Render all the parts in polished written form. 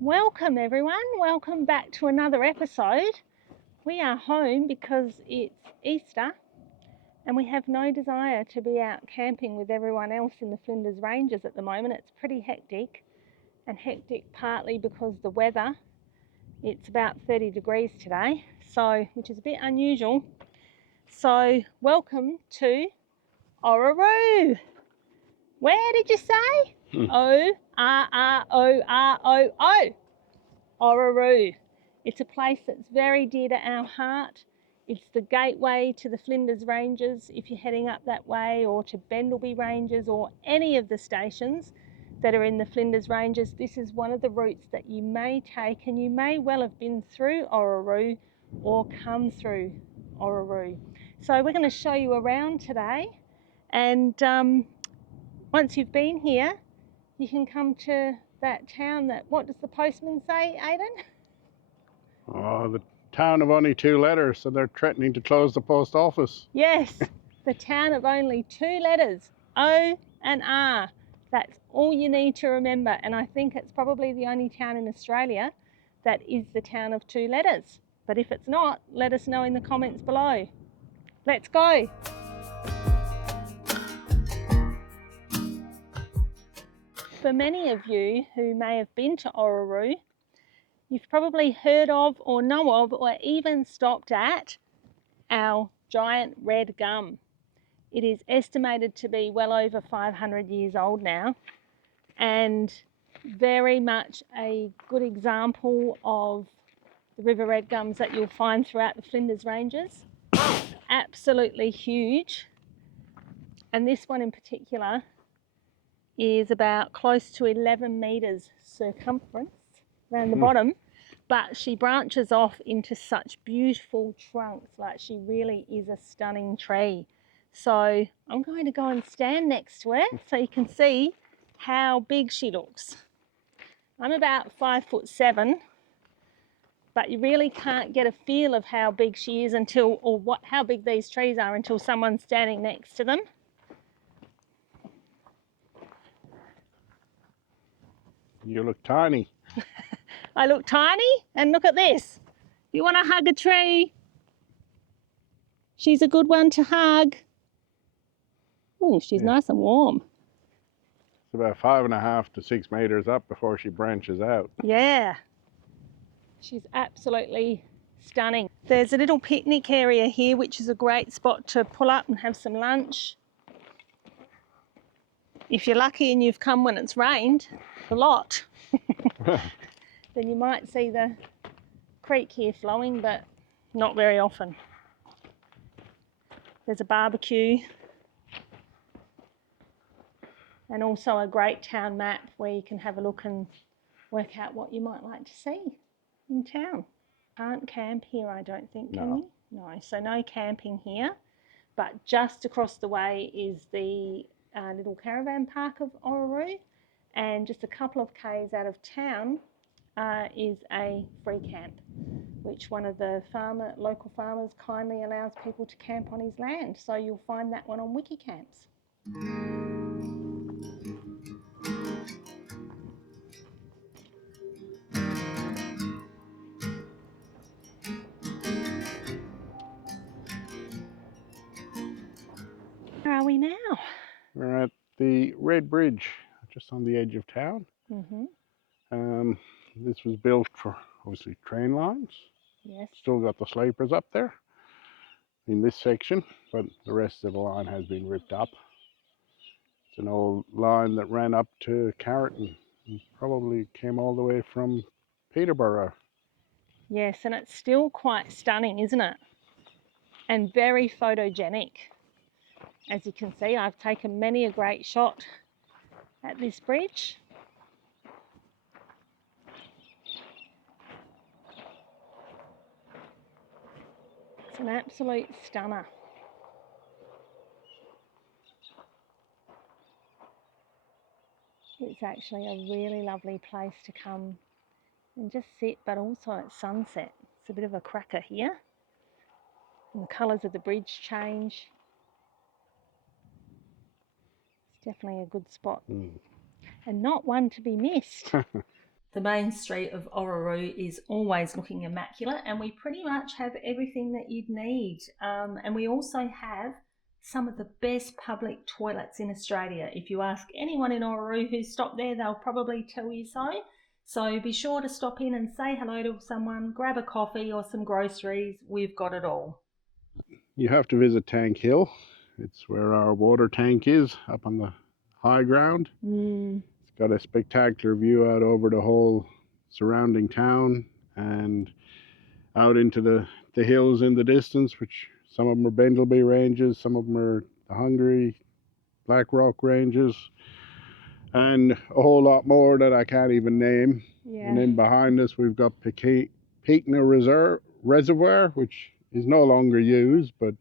Welcome everyone, welcome back to another episode. We are home because it's Easter and we have no desire to be out camping with everyone else in the Flinders Ranges at the moment. It's pretty hectic, and hectic partly because the weather, it's about 30 degrees today, so which is a bit unusual. So welcome to Orroroo. Where did you say? O-R-R-O-R-O-O. Orroroo. It's a place that's very dear to our heart. It's the gateway to the Flinders Ranges if you're heading up that way, or to Bendeleby Ranges, or any of the stations that are in the Flinders Ranges. This is one of the routes that you may take, and you may well have been through Orroroo or come through Orroroo. So we're going to show you around today, and once you've been here, you can come to that town that, what does the postman say, Aidan? Oh, the town of only 2 letters, so they're threatening to close the post office. Yes, the town of only 2 letters, O and R. That's all you need to remember, and I think it's probably the only town in Australia that is the town of 2 letters. But if it's not, let us know in the comments below. Let's go. For many of you who may have been to Orroroo, you've probably heard of or know of or even stopped at our giant red gum. It is estimated to be well over 500 years old now, and very much a good example of the river red gums that you'll find throughout the Flinders Ranges. Absolutely huge, and this one in particular is about close to 11 metres circumference around the bottom, but she branches off into such beautiful trunks. Like, she really is a stunning tree. So I'm going to go and stand next to her so you can see how big she looks. I'm about 5'7", but you really can't get a feel of how big she is until, or how big these trees are, until someone's standing next to them. You look tiny. I look tiny, and look at this. You want to hug a tree? She's a good one to hug. Oh, she's nice and warm. It's about 5.5 to 6 meters up before she branches out. Yeah, she's absolutely stunning. There's a little picnic area here, which is a great spot to pull up and have some lunch. If you're lucky and you've come when it's rained a lot, then you might see the creek here flowing, but not very often. There's a barbecue, and also a great town map where you can have a look and work out what you might like to see in town. Can't camp here, I don't think, can you? No, so no camping here. But just across the way is the little caravan park of Orroroo, and just a couple of k's out of town is a free camp, which one of the local farmers kindly allows people to camp on his land. So you'll find that one on Wikicamps. Where are we now? We're at the Red Bridge, just on the edge of town. This was built for, obviously, train lines. Yes. Still got the sleepers up there in this section, but the rest of the line has been ripped up. It's an old line that ran up to Carriton and probably came all the way from Peterborough. Yes, and it's still quite stunning, isn't it? And very photogenic. As you can see, I've taken many a great shot at this bridge. It's an absolute stunner. It's actually a really lovely place to come and just sit, but also at sunset. It's a bit of a cracker here. And the colours of the bridge change. It's definitely a good spot. And not one to be missed. The main street of Orroroo is always looking immaculate, and we pretty much have everything that you'd need. And we also have some of the best public toilets in Australia. If you ask anyone in Orroroo who's stopped there, they'll probably tell you so. So be sure to stop in and say hello to someone, grab a coffee or some groceries. We've got it all. You have to visit Tank Hill. It's where our water tank is, up on the high ground. It's got a spectacular view out over the whole surrounding town and out into the hills in the distance, which some of them are Bendeleby Ranges, some of them are the Hungary, Black Rock Ranges, and a whole lot more that I can't even name. Yeah. And then behind us we've got Pekina Reservoir, which is no longer used, but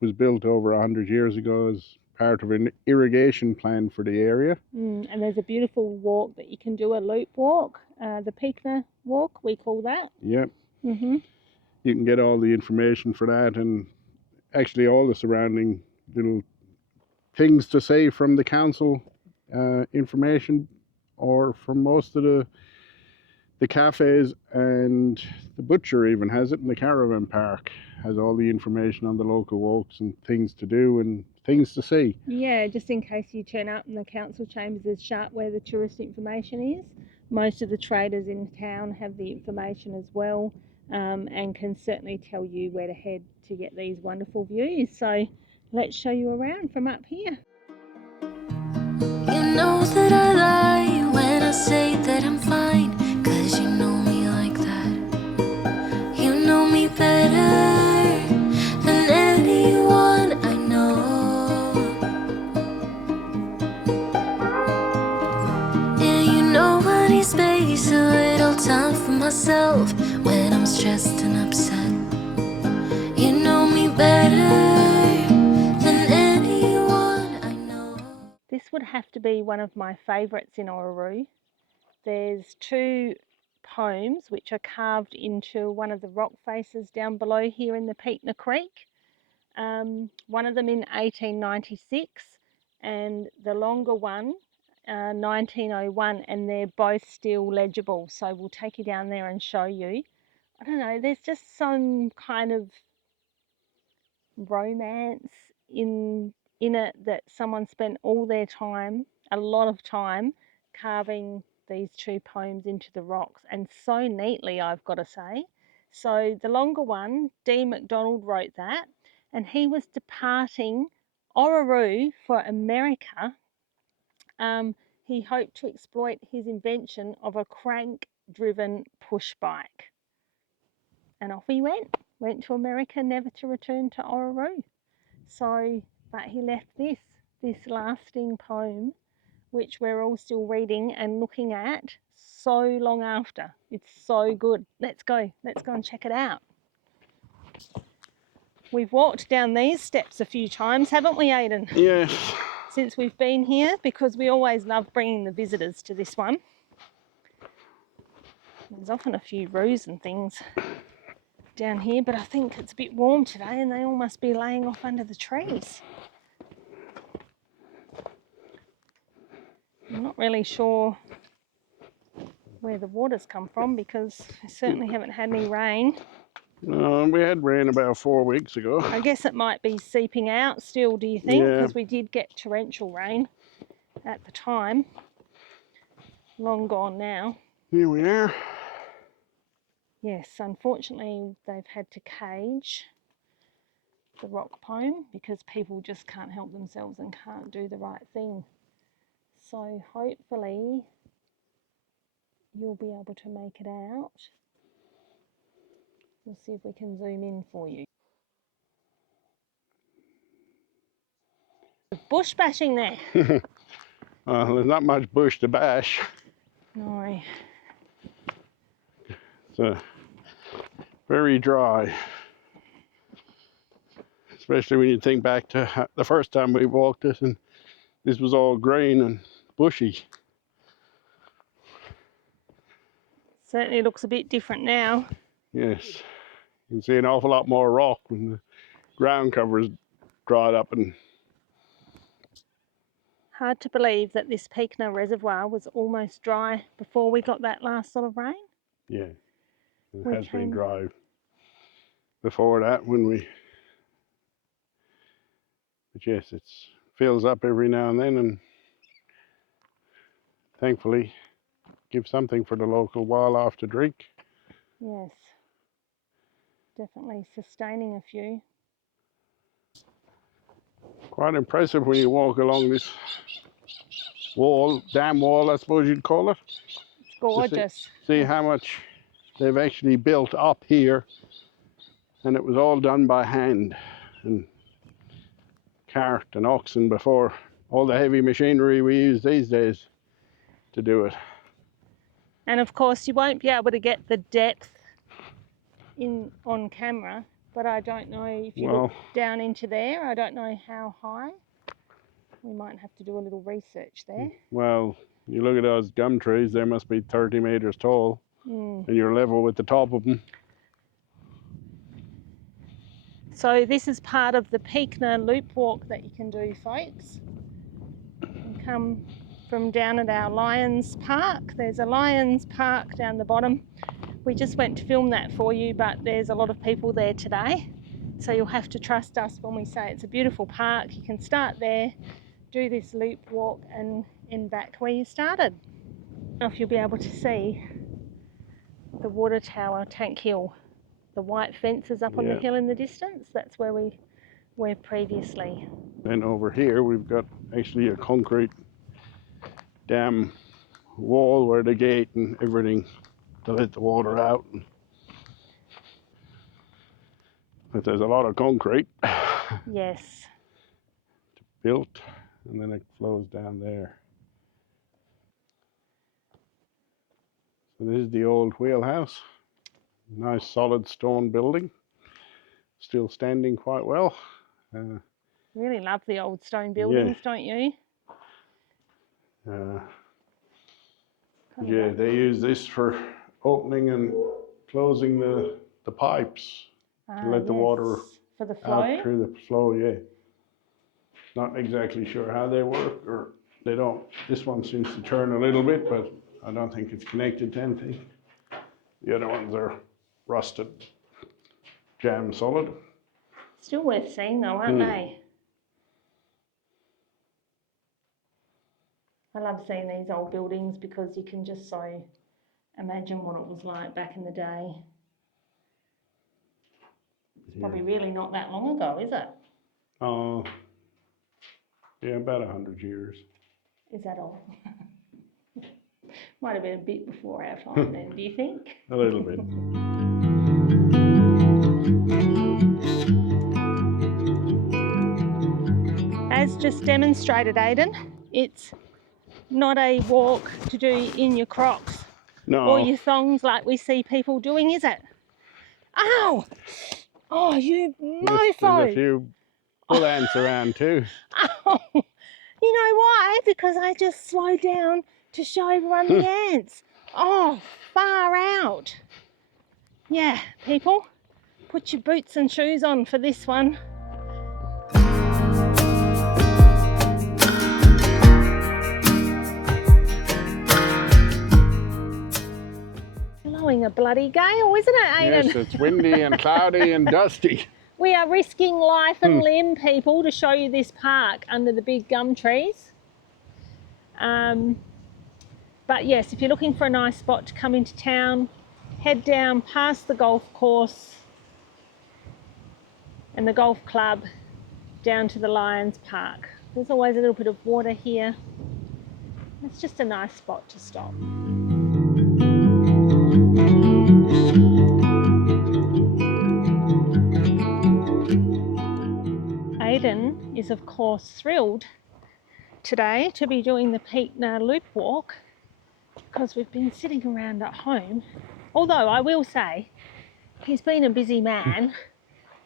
was built over 100 years ago as part of an irrigation plan for the area. And there's a beautiful walk that you can do, a loop walk, the Pekina walk, we call that. Yep. You can get all the information for that, and actually all the surrounding little things to say from the council information, or from most of the cafes, and the butcher even has it, and the caravan park has all the information on the local walks and things to do and things to see. Yeah, just in case you turn up and the council chambers is shut where the tourist information is. Most of the traders in town have the information as well, and can certainly tell you where to head to get these wonderful views. So let's show you around from up here. You know that I lie when I say that I'm fine, 'cause you know me like that. You know me better than anyone I know. Yeah, you know I need space, a little time for myself when I'm stressed and upset. You know me better. This would have to be one of my favourites in Orroroo. There's two poems which are carved into one of the rock faces down below here in the Pekina Creek. One of them in 1896 and the longer one 1901, and they're both still legible, so we'll take you down there and show you. I don't know, there's just some kind of romance in it, that someone spent all their time, a lot of time, carving these two poems into the rocks, and so neatly, I've got to say. So the longer one, D. MacDonald wrote that, and he was departing Orroroo for America. He hoped to exploit his invention of a crank-driven push bike. And off he went to America, never to return to Orroroo. So, but he left this lasting poem, which we're all still reading and looking at so long after. It's so good. Let's go and check it out. We've walked down these steps a few times, haven't we, Aidan? Yes. Since we've been here, because we always love bringing the visitors to this one. There's often a few roos and things down here, but I think it's a bit warm today and they all must be laying off under the trees. I'm not really sure where the water's come from, because we certainly haven't had any rain. We had rain about 4 weeks ago. I guess it might be seeping out still, do you think? Because we did get torrential rain at the time. Long gone now. Here we are. Yes, unfortunately they've had to cage the rock poem because people just can't help themselves and can't do the right thing. So hopefully you'll be able to make it out. We'll see if we can zoom in for you. Bush bashing there. There's not much bush to bash. No. It's very dry. Especially when you think back to the first time we walked this, and this was all green and bushy. Certainly looks a bit different now. Yes, you can see an awful lot more rock when the ground cover is dried up. And Hard to believe that this Pekina Reservoir was almost dry before we got that last lot of rain. Yeah, it We has been came- dry before that when we, but yes, it fills up every now and then, and thankfully give something for the local wildlife to drink. Yes, definitely sustaining a few. Quite impressive when you walk along this wall, dam wall I suppose you'd call it. It's gorgeous. See how much they've actually built up here, and it was all done by hand and cart and oxen before all the heavy machinery we use these days to do it. And of course you won't be able to get the depth in on camera, but I don't know if you look down into there, I don't know how high. We might have to do a little research there. Well, you look at those gum trees, they must be 30 meters tall, and you're level with the top of them. So this is part of the Pekina loop walk that you can do, folks. You come from down at our Lions Park. There's a Lions Park down the bottom. We just went to film that for you, but there's a lot of people there today. So you'll have to trust us when we say it's a beautiful park. You can start there, do this loop walk and end back where you started. I don't know if you'll be able to see the water tower, Tank Hill. The white fences up on the hill in the distance, that's where we were previously. Then over here we've got actually a concrete dam wall where the gate and everything to let the water out. But there's a lot of concrete. Yes. Built, and then it flows down there. So this is the old wheelhouse. Nice solid stone building. Still standing quite well. Really love the old stone buildings, don't you? Yeah, they use this for opening and closing the pipes to let the water for the flow. out through the flow, yeah. Not exactly sure how they work, or they don't. This one seems to turn a little bit, but I don't think it's connected to anything. The other ones are rusted, jam solid. Still worth seeing though, aren't they? I love seeing these old buildings because you can just so imagine what it was like back in the day. It's probably really not that long ago, is it? Oh, yeah, about 100 years. Is that all? Might have been a bit before our time then, do you think? A little bit. As just demonstrated, Aidan, it's not a walk to do in your Crocs or your thongs like we see people doing, is it? Ow! Oh, you mofo! There's a few bull ants around too. Oh, you know why? Because I just slowed down to show everyone the ants. Oh, far out. Yeah, people, put your boots and shoes on for this one. Blowing a bloody gale, isn't it, Aidan? Yes, it's windy and cloudy and dusty. We are risking life and limb, people, to show you this park under the big gum trees. But yes, if you're looking for a nice spot to come into town, head down past the golf course and the golf club down to the Lions Park. There's always a little bit of water here. It's just a nice spot to stop. Aidan is of course thrilled today to be doing the Pekina loop walk because we've been sitting around at home. Although I will say, he's been a busy man.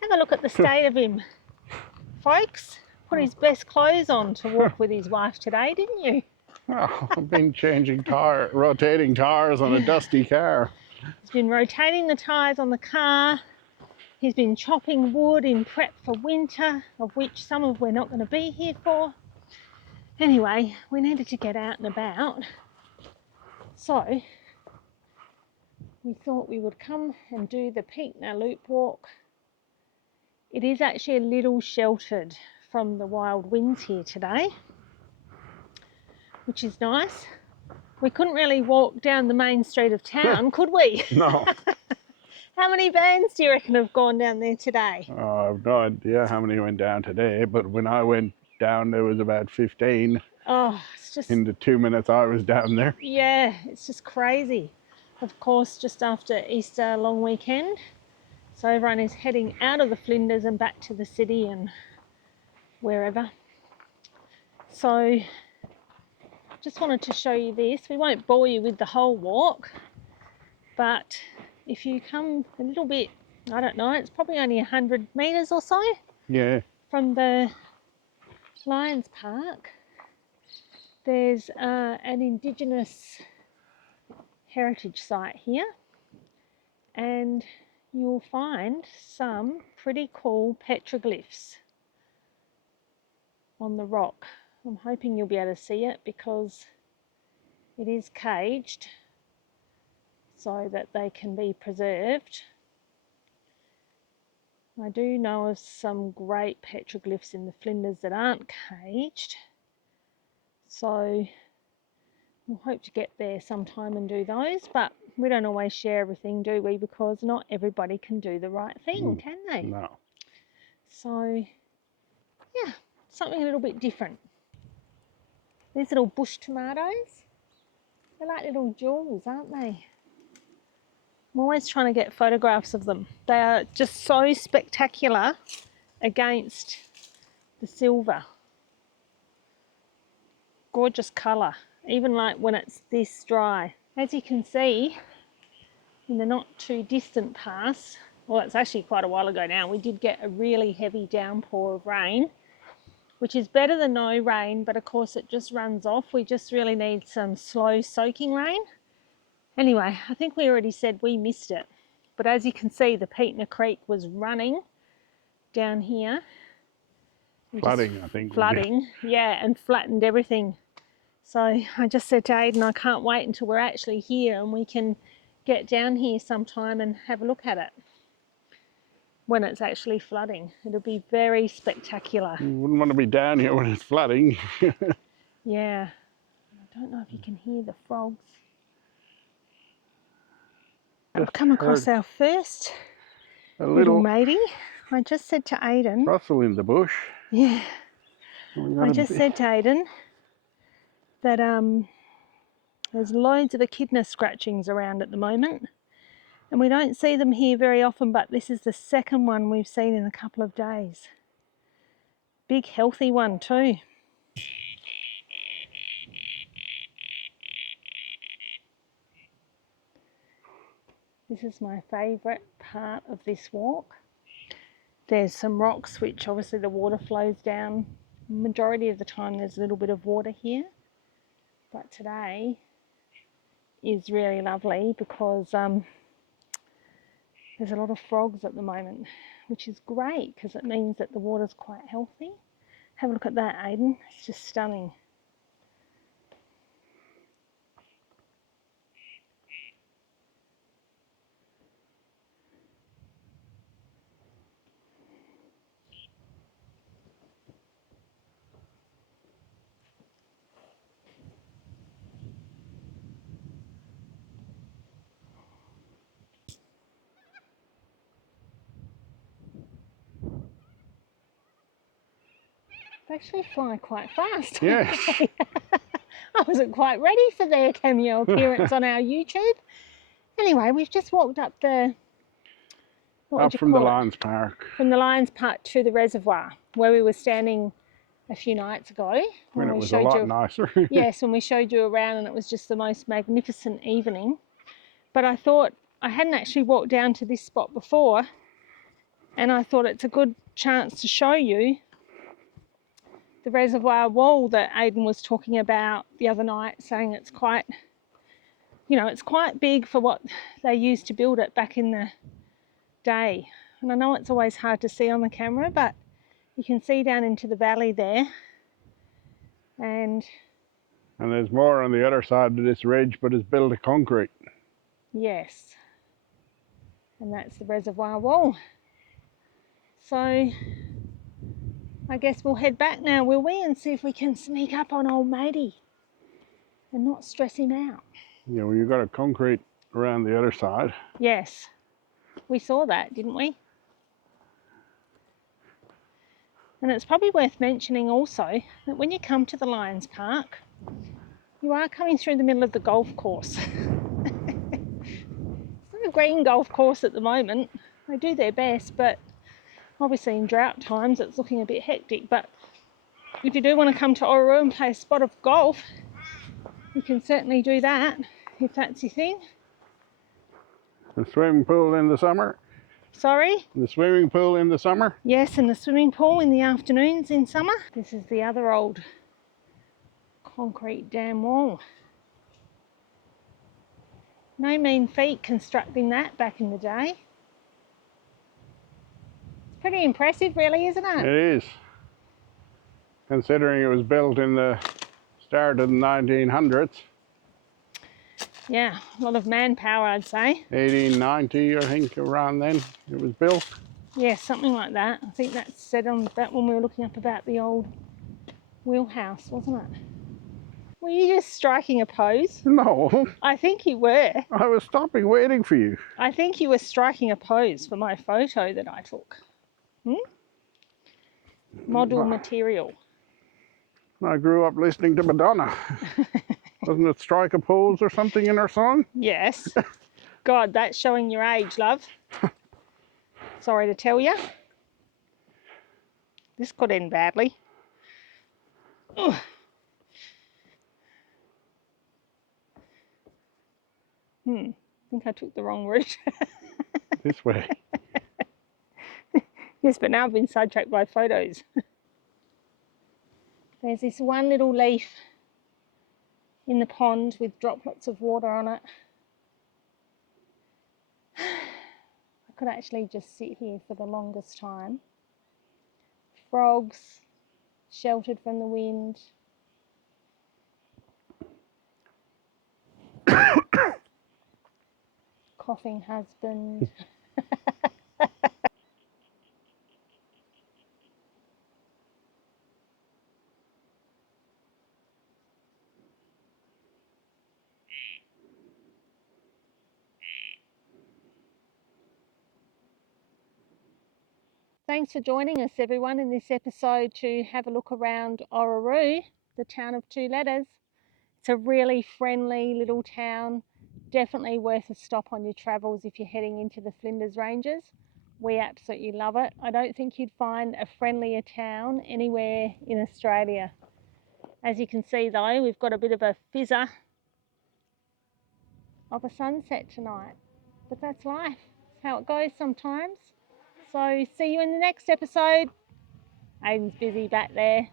Have a look at the state of him. Folks, put his best clothes on to walk with his wife today, didn't you? Oh, I've been rotating tires on a dusty car. He's been rotating the tyres on the car. He's been chopping wood in prep for winter, of which some of we're not going to be here for. Anyway, we needed to get out and about, so we thought we would come and do the Pekina Loop walk. It is actually a little sheltered from the wild winds here today, which is nice. We couldn't really walk down the main street of town, could we? No. How many vans do you reckon have gone down there today? I've no idea how many went down today, but when I went down there was about 15 Oh, it's just... in the 2 minutes I was down there. Yeah, it's just crazy. Of course, just after Easter long weekend, so everyone is heading out of the Flinders and back to the city and wherever. So just wanted to show you this. We won't bore you with the whole walk, but if you come a little bit, I don't know, it's probably only 100 metres or so Yeah. from the Lions Park. There's an Indigenous heritage site here, and you'll find some pretty cool petroglyphs on the rock. I'm hoping you'll be able to see it because it is caged so that they can be preserved. I do know of some great petroglyphs in the Flinders that aren't caged, so we'll hope to get there sometime and do those, but we don't always share everything, do we? Because not everybody can do the right thing, can they? No. So, yeah, something a little bit different. These little bush tomatoes, they're like little jewels, aren't they? I'm always trying to get photographs of them. They are just so spectacular against the silver. Gorgeous colour, even like when it's this dry. As you can see, in the not too distant past, well, it's actually quite a while ago now, we did get a really heavy downpour of rain, which is better than no rain, but of course it just runs off. We just really need some slow soaking rain. Anyway, I think we already said we missed it, but as you can see, the Pekina Creek was running down here. Flooding, I think. Flooding, yeah, and flattened everything. So I just said to Aidan, I can't wait until we're actually here and we can get down here sometime and have a look at it when it's actually flooding. It'll be very spectacular. You wouldn't want to be down here when it's flooding. Yeah, I don't know if you can hear the frogs. I've come across our first little matey. I just said to Aidan, rustle in the bush. Yeah, I just said to Aidan that there's loads of echidna scratchings around at the moment, and we don't see them here very often, but this is the second one we've seen in a couple of days. Big healthy one too. This is my favourite part of this walk. There's some rocks which obviously the water flows down. Majority of the time there's a little bit of water here, but today is really lovely because there's a lot of frogs at the moment, which is great because it means that the water's quite healthy. Have a look at that, Aidan. It's just stunning. They actually fly quite fast. Yes. I wasn't quite ready for their cameo appearance on our YouTube. Anyway, we've just walked up the... Up from the Lions Park. From the Lions Park to the reservoir, where we were standing a few nights ago. When it was a lot nicer. Yes, when we showed you around and it was just the most magnificent evening. But I thought, I hadn't actually walked down to this spot before, and I thought it's a good chance to show you the reservoir wall that Aidan was talking about the other night, saying it's quite, you know, it's quite big for what they used to build it back in the day. And I know it's always hard to see on the camera, but you can see down into the valley there, And there's more on the other side of this ridge, but it's built of concrete. yes, and that's the reservoir wall. So I guess we'll head back now, will we, and see if we can sneak up on old matey and not stress him out. Yeah, well, you've got a concrete around the other side. Yes, we saw that, didn't we? And it's probably worth mentioning also that when you come to the Lions Park, you are coming through the middle of the golf course. It's not a green golf course at the moment. They do their best, but obviously in drought times it's looking a bit hectic. But if you do want to come to Orroroo and play a spot of golf, you can certainly do that if that's your thing. The swimming pool in the summer. Sorry? The swimming pool in the summer. Yes, and the swimming pool in the afternoons in summer. This is the other old concrete dam wall. No mean feat constructing that back in the day. It's pretty impressive really, isn't it? It is. Considering it was built in the start of the 1900s. Yeah, a lot of manpower I'd say. 1890, I think, around then it was built. Yeah, something like that. I think that's said on that when we were looking up about the old wheelhouse, wasn't it? Were you just striking a pose? No, I think you were. I was stopping waiting for you. I think you were striking a pose for my photo that I took. Model material. I grew up listening to Madonna. Wasn't it Strike a Pose or something in her song? Yes. God, that's showing your age, love. Sorry to tell you. This could end badly. Ugh. I think I took the wrong route. This way. Yes, but now I've been sidetracked by photos. There's this one little leaf in the pond with droplets of water on it. I could actually just sit here for the longest time. Frogs, sheltered from the wind. Coughing husband. Thanks for joining us everyone in this episode to have a look around Orroroo, the town of 2 letters. It's a really friendly little town, definitely worth a stop on your travels if you're heading into the Flinders Ranges. We absolutely love it. I don't think you'd find a friendlier town anywhere in Australia. As you can see though, we've got a bit of a fizzer of a sunset tonight, but that's life. It's how it goes sometimes. So see you in the next episode. Aiden's busy back there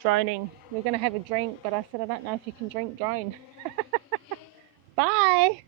droning. We're going to have a drink, but I said I don't know if you can drink drone. Bye.